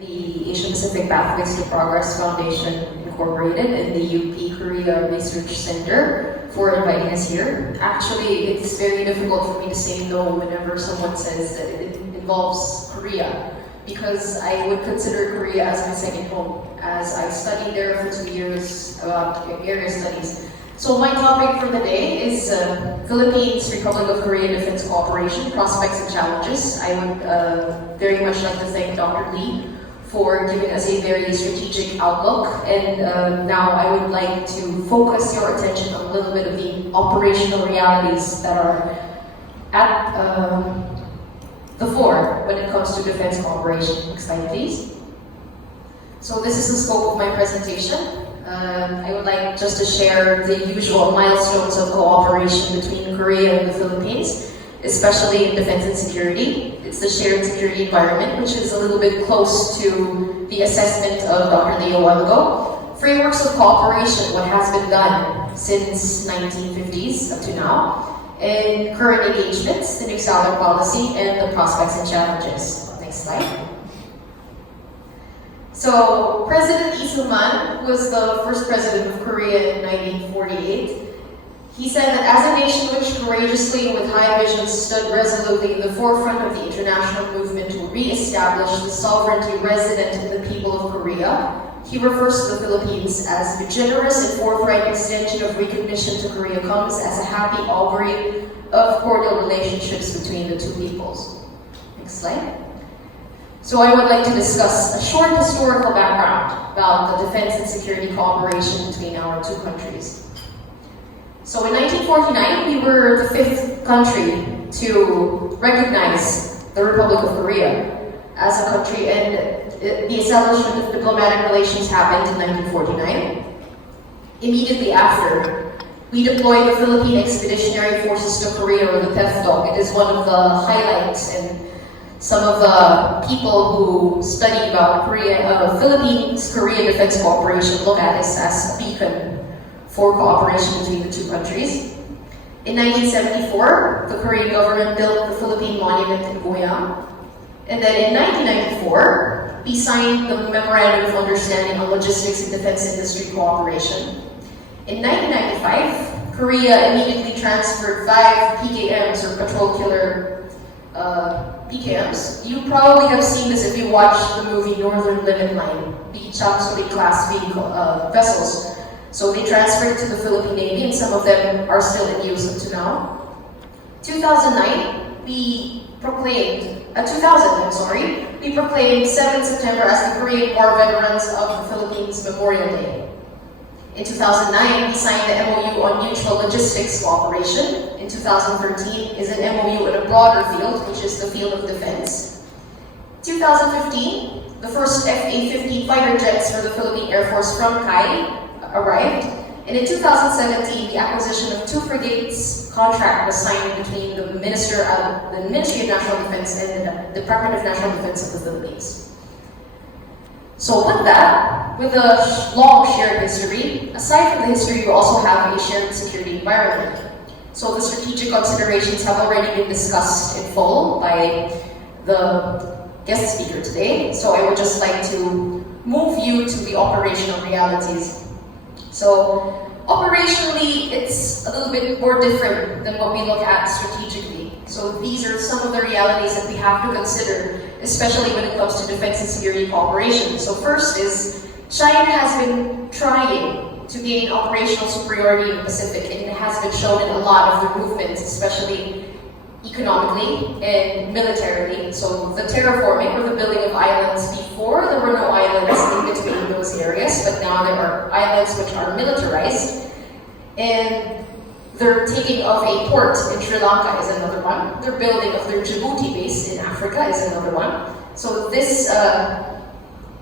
the Asia Pacific Pathways to Progress Foundation Incorporated and the UP Korea Research Center for inviting us here. Actually, it's very difficult for me to say no whenever someone says that it involves Korea, because I would consider Korea as my second home, as I studied there for 2 years about area studies. So my topic for the day is Philippines, Republic of Korea Defense Cooperation, Prospects and Challenges. I would very much like to thank Dr. Lee for giving us a very strategic outlook. And now I would like to focus your attention on a little bit of the operational realities that are at the fore when it comes to defense cooperation. Next slide, please. So this is the scope of my presentation. I would like just to share the usual milestones of cooperation between Korea and the Philippines, especially in defense and security. It's the shared security environment, which is a little bit close to the assessment of Dr. Lee a while ago. Frameworks of cooperation, what has been done since 1950s up to now, and current engagements, the new Southern policy, and the prospects and challenges. Next slide. So, President Lee Soo-man was the first president of Korea in 1948. He said that as a nation which courageously and with high vision stood resolutely in the forefront of the international movement to re-establish the sovereignty resident in the people of Korea, he refers to the Philippines as the generous and forthright extension of recognition to Korea comes as a happy augury of cordial relationships between the two peoples. Next slide. So I would like to discuss a short historical background about the defense and security cooperation between our two countries. So in 1949, we were the 5th country to recognize the Republic of Korea as a country, and the establishment of diplomatic relations happened in 1949. Immediately after, we deployed the Philippine Expeditionary Forces to Korea, or the PH-ROK. It is one of the highlights, and some of the people who study about Philippines-Korea defense cooperation look at this as a beacon for cooperation between the two countries. In 1974, the Korean government built the Philippine Monument in Goyang. And then in 1994, we signed the Memorandum of Understanding on Logistics and Defense Industry Cooperation. In 1995, Korea immediately transferred 5 PKMs, or patrol killer PKMs. You probably have seen this if you watched the movie Northern Limit Line, the Changsori class vessels. So they transferred to the Philippine Navy, and some of them are still in use up to now. 2009, we proclaimed 7 September as the Korean War Veterans of the Philippines Memorial Day. In 2009, we signed the MOU on Mutual Logistics Cooperation. In 2013 is an MOU in a broader field, which is the field of defense. 2015, the first FA-15 fighter jets for the Philippine Air Force from CAI arrived. And in 2017, the acquisition of 2 frigates contract was signed between the Ministry of National Defense and the Department of National Defense of the Philippines. So with that, with a long shared history, aside from the history, we also have a shared security environment. So the strategic considerations have already been discussed in full by the guest speaker today. So I would just like to move you to the operational realities. So operationally, it's a little bit more different than what we look at strategically. So these are some of the realities that we have to consider, especially when it comes to defense and security cooperation. So first is, China has been trying to gain operational superiority in the Pacific, and it has been shown in a lot of their movements, especially economically and militarily. So the terraforming, or the building of islands, before there were no islands in between those areas, but now there are islands which are militarized, and their taking of a port in Sri Lanka is another one. Their building of their Djibouti base in Africa is another one. So this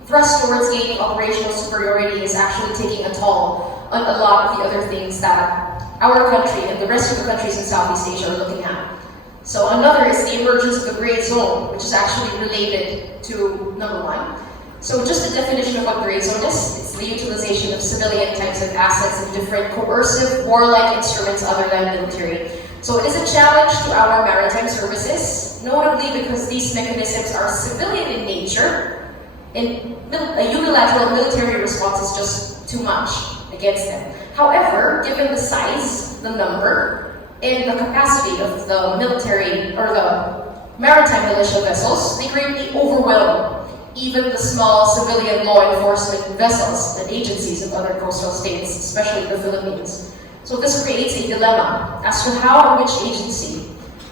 thrust towards gaining operational superiority is actually taking a toll on a lot of the other things that our country and the rest of the countries in Southeast Asia are looking at. So another is the emergence of the gray zone, which is actually related to number 1. So just a definition of what gray zone is, it's the utilization of civilian types of assets and different coercive, warlike instruments other than military. So it is a challenge to our maritime services, notably because these mechanisms are civilian in nature, And a unilateral military response is just too much against them. However, given the size, the number, and the capacity of the military or the maritime militia vessels, they greatly overwhelm even the small civilian law enforcement vessels and agencies of other coastal states, especially the Philippines. So this creates a dilemma as to how and which agency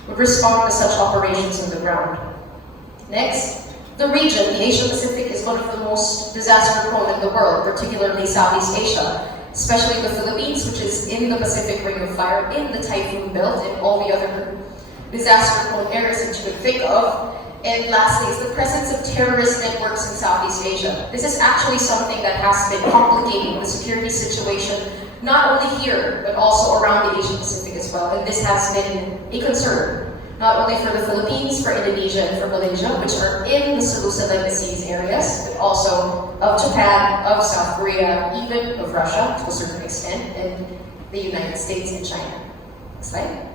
would respond to such operations on the ground. Next, the region, the Asia-Pacific, is one of the most disaster-prone in the world, particularly Southeast Asia, especially the Philippines, which is in the Pacific Ring of Fire, in the typhoon belt, and all the other disaster-prone areas that you could think of. And lastly is the presence of terrorist networks in Southeast Asia. This is actually something that has been complicating the security situation, not only here, but also around the Asia-Pacific as well. And this has been a concern, not only for the Philippines, for Indonesia, and for Malaysia, which are in the Seleucid Seas areas, but also of Japan, of South Korea, even of Russia to a certain extent, and the United States and China. Next slide.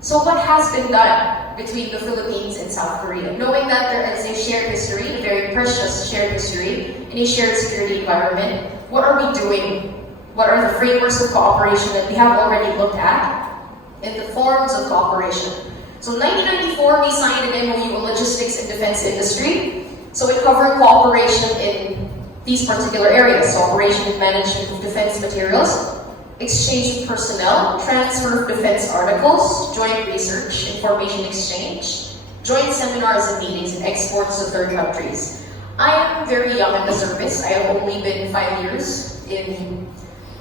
So what has been done between the Philippines and South Korea? Knowing that there is a shared history, a very precious shared history, and a shared security environment, what are we doing? What are the frameworks of cooperation that we have already looked at, and the forms of cooperation? So in 1994, we signed an MOU on logistics and defense industry. So it covered cooperation in these particular areas. So operation and management of defense materials, exchange of personnel, transfer of defense articles, joint research, information exchange, joint seminars and meetings, and exports to third countries. I am very young in the service. I have only been 5 years in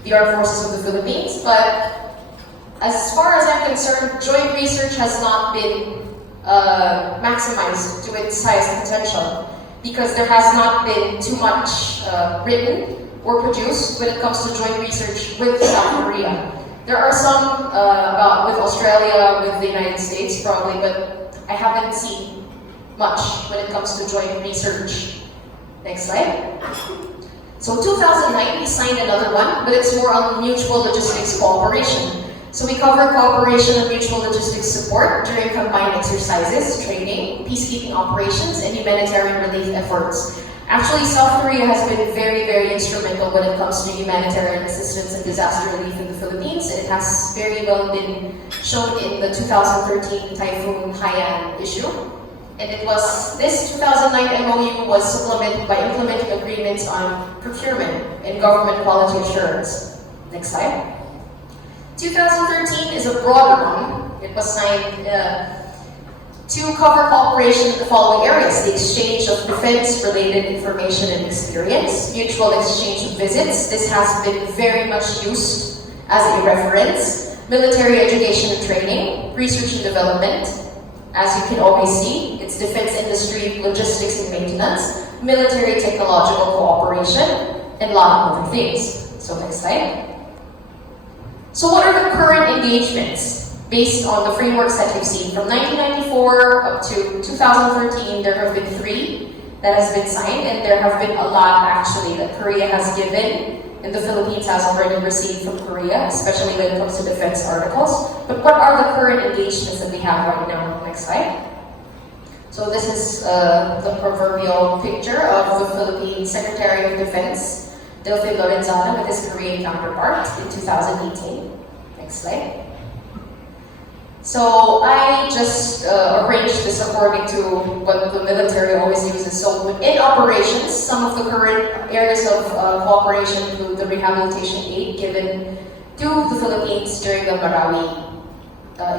the Armed Forces of the Philippines, but as far as I'm concerned, joint research has not been maximized to its highest potential because there has not been too much written or produced when it comes to joint research with South Korea. There are some with Australia, with the United States probably, but I haven't seen much when it comes to joint research. Next slide. So 2009, we signed another one, but it's more on mutual logistics cooperation. So we cover cooperation and mutual logistics support during combined exercises, training, peacekeeping operations, and humanitarian relief efforts. Actually, South Korea has been very, very instrumental when it comes to humanitarian assistance and disaster relief in the Philippines. It has very well been shown in the 2013 Typhoon Haiyan issue. And it was, this 2009 MOU was supplemented by implementing agreements on procurement and government quality assurance. Next slide. 2013 is a broader one. It was signed to cover cooperation in the following areas: the exchange of defense-related information and experience, mutual exchange of visits. This has been very much used as a reference. Military education and training, research and development. As you can always see, it's defense industry, logistics and maintenance, military technological cooperation, and a lot of other things. So next slide. So what are the current engagements? Based on the frameworks that you've seen, from 1994 up to 2013, there have been 3 that has been signed, and there have been a lot actually that Korea has given, and the Philippines has already received from Korea, especially when it comes to defense articles. But what are the current engagements that we have right now? Next slide. So this is the proverbial picture of the Philippine Secretary of Defense, Delfin Lorenzana, with his Korean counterpart in 2018. Next slide. So I just arranged this according to what the military always uses. So in operations, some of the current areas of cooperation include the rehabilitation aid given to the Philippines during the Marawi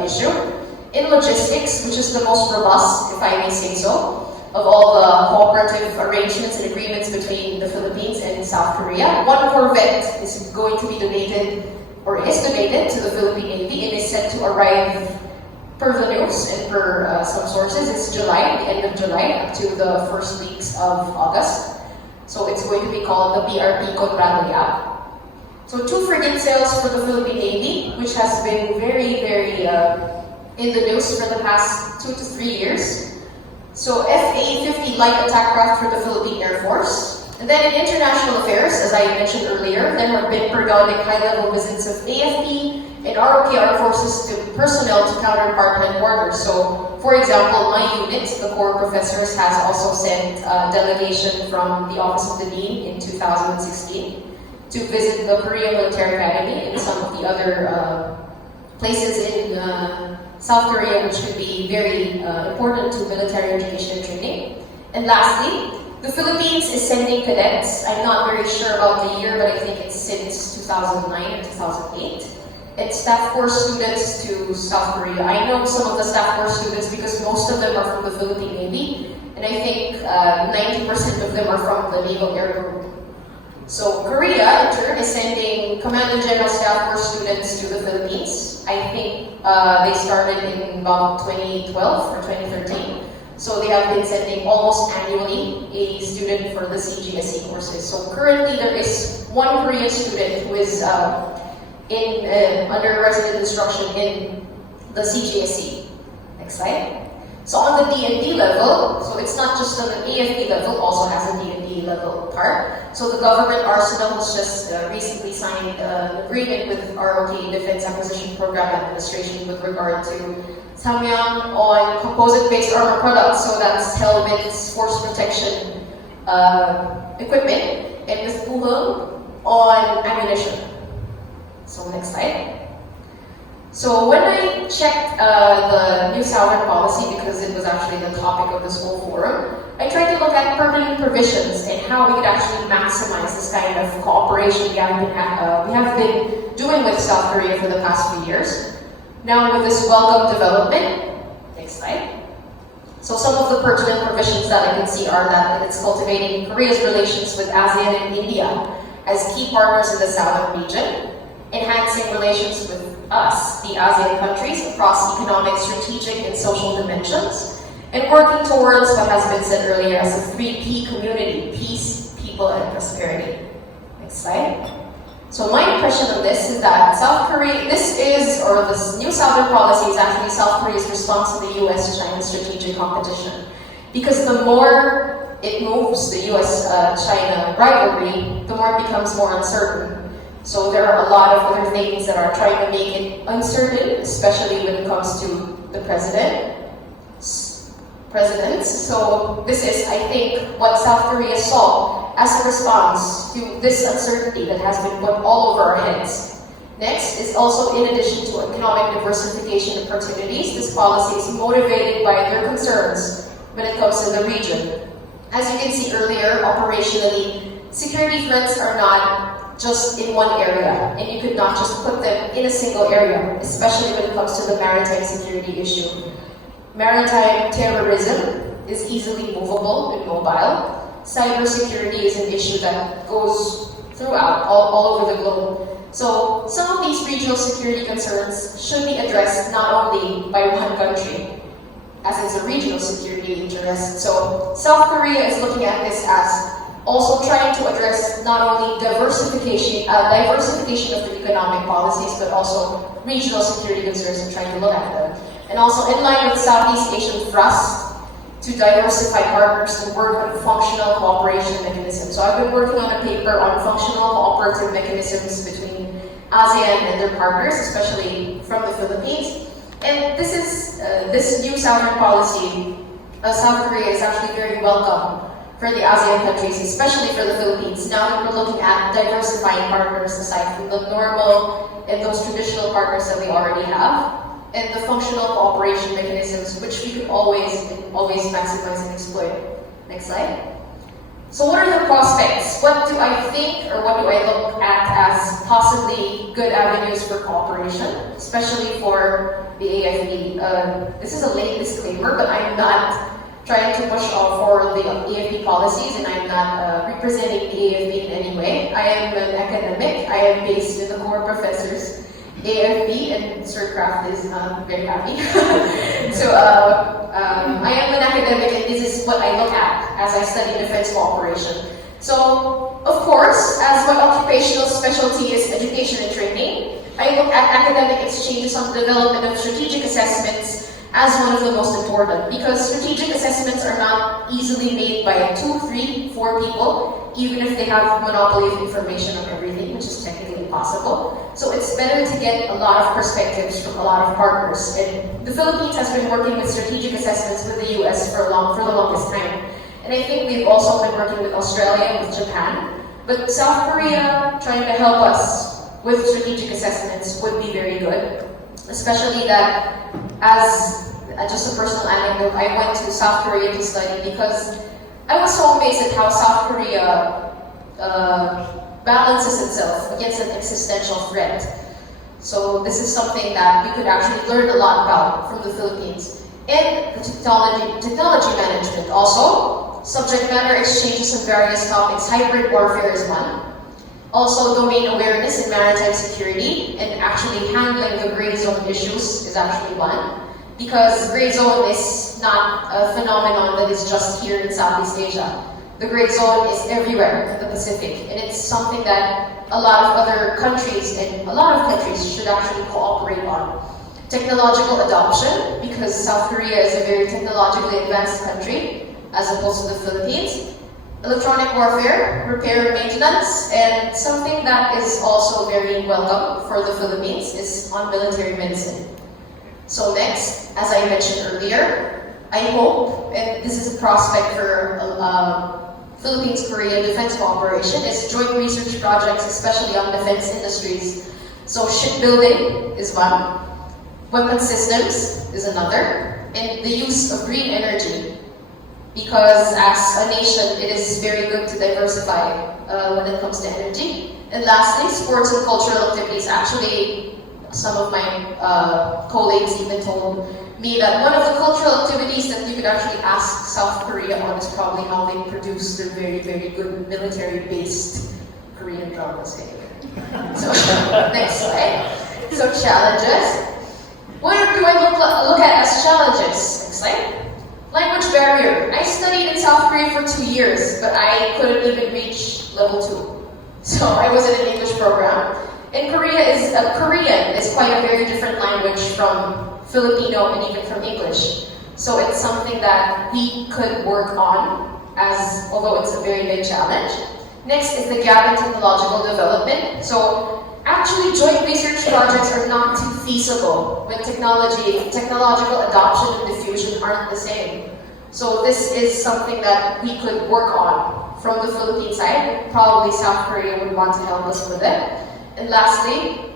issue. In logistics, which is the most robust, if I may say so, of all the cooperative arrangements and agreements between the Philippines and South Korea, 1 corvette is going to be donated or is donated to the Philippine Navy and is set to arrive per the news and per some sources. It's July, the end of July, up to the first weeks of August. So it's going to be called the BRP Conrado Yap. So 2 frigate sails for the Philippine Navy, which has been very, very in the news for the past 2 to 3 years. So FA-50 light attack craft for the Philippine Air Force. And then in international affairs, as I mentioned earlier, there have been periodic high-level visits of AFP and ROK armed forces to personnel to counter apartheid borders. So, for example, my unit, the Corps Professors, has also sent a delegation from the Office of the Dean in 2016 to visit the Korean Military Academy and some of the other places in South Korea, which could be very important to military education and training. And lastly, the Philippines is sending cadets. I'm not very sure about the year, but I think it's since 2009 or 2008. And staff corps students to South Korea. I know some of the staff corps students because most of them are from the Philippine Navy, and I think 90% of them are from the Naval Air Group. So Korea, in turn, is sending Command and General Staff Corps students to the Philippines. I think they started in about 2012 or 2013. So they have been sending almost annually a student for the CGSC courses. So currently there is one Korean student who is under resident instruction in the CGSC. Next slide. So on the D&D level, so it's not just on the AFP level, also has a D&D level part. So the government arsenal has just recently signed an agreement with ROK Defense Acquisition Program Administration with regard to Samyang on composite-based armor products. So that's helmets, force protection equipment, and with Puhung on ammunition. So next slide. So when I checked the New Southern policy, because it was actually the topic of this whole forum, I tried to look at permanent provisions and how we could actually maximize this kind of cooperation we have been doing with South Korea for the past few years. Now with this welcome development, next slide. So some of the pertinent provisions that I can see are that it's cultivating Korea's relations with ASEAN and India as key partners in the southern region, enhancing relations with us, the ASEAN countries, across economic, strategic, and social dimensions, and working towards what has been said earlier as a 3P community: peace, people, and prosperity. Next slide. So my impression of this is that South Korea, this New Southern policy is actually South Korea's response to the US-China strategic competition. Because the more it moves, the US-China rivalry, the more it becomes more uncertain. So there are a lot of other things that are trying to make it uncertain, especially when it comes to the presidents. So this is, I think, what South Korea saw as a response to this uncertainty that has been put all over our heads. Next is also, in addition to economic diversification opportunities, this policy is motivated by their concerns when it comes to the region. As you can see earlier, operationally, security threats are not just in one area, and you could not just put them in a single area, especially when it comes to the maritime security issue. Maritime terrorism is easily movable and mobile. Cybersecurity is an issue that goes throughout, all over the globe. So some of these regional security concerns should be addressed not only by one country, as it's a regional security interest. So South Korea is looking at this as also trying to address not only diversification of the economic policies, but also regional security concerns and trying to look at them. And also in line with Southeast Asian thrust to diversify partners and work on functional cooperation mechanisms. So I've been working on a paper on functional cooperative mechanisms between ASEAN and their partners, especially from the Philippines. And this new Southern policy, South Korea is actually very welcome for the ASEAN countries, especially for the Philippines. Now that we're looking at diversifying partners aside from the normal and those traditional partners that we already have, and the functional cooperation mechanisms, which we could always maximize and exploit. Next slide. So what are the prospects? What do I think, or what do I look at as possibly good avenues for cooperation, especially for the AFP? This is a late disclaimer, but I'm not trying to push for the AFP policies, and I'm not representing the AFP in any way. I am an academic. I am based in the Corps Professors AFP, and Sir Capt is very happy. So I am an academic, and this is what I look at as I study defense cooperation. So, of course, as my occupational specialty is education and training, I look at academic exchanges on the development of strategic assessments as one of the most important, because strategic assessments are not easily made by 2, 3, 4 people, even if they have monopoly of information on everything, which is technically impossible. So it's better to get a lot of perspectives from a lot of partners. And the Philippines has been working with strategic assessments with the US for the longest time. And I think we've also been working with Australia and with Japan. But South Korea trying to help us with strategic assessments would be very good. Especially that, as just a personal anecdote, I went to South Korea to study because I was so amazed at how South Korea balances itself against an existential threat. So this is something that we could actually learn a lot about from the Philippines. And the technology management also, subject matter exchanges on various topics, hybrid warfare is one. Also, domain awareness in maritime security and actually handling the gray zone issues is actually one. Because gray zone is not a phenomenon that is just here in Southeast Asia. The gray zone is everywhere in the Pacific, and it's something that a lot of other countries and a lot of countries should actually cooperate on. Technological adoption, because South Korea is a very technologically advanced country as opposed to the Philippines. Electronic warfare, repair and maintenance, and something that is also very welcome for the Philippines is on military medicine. So next, as I mentioned earlier, I hope, and this is a prospect for Philippines-Korea Defense Cooperation, is joint research projects, especially on defense industries. So shipbuilding is one, weapon systems is another, and the use of green energy. Because as a nation, it is very good to diversify when it comes to energy. And lastly, sports and cultural activities. Actually, some of my colleagues even told me that one of the cultural activities that you could actually ask South Korea on is probably how they produce their very, very good military-based Korean dramas. So, next slide. So, challenges. What do I look at as challenges? Next slide. Language barrier. I studied in South Korea for 2 years, but I couldn't even reach level 2. So I was in an English program. And Korean is quite a very different language from Filipino and even from English. So it's something that we could work on, although it's a very big challenge. Next is the gap in technological development. So actually, joint research projects are not too feasible when technological adoption and diffusion aren't the same. So this is something that we could work on from the Philippine side. Probably South Korea would want to help us with it. And lastly,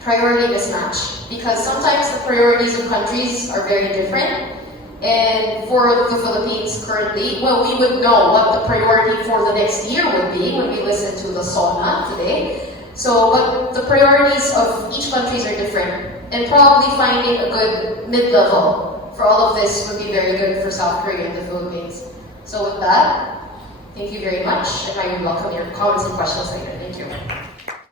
priority mismatch. Because sometimes the priorities of countries are very different. And for the Philippines currently, well, we would know what the priority for the next year would be when we listen to the SONA today. But the priorities of each country are different, and probably finding a good mid-level for all of this would be very good for South Korea and the Philippines. So with that, thank you very much, and I would welcome your comments and questions later. Thank you.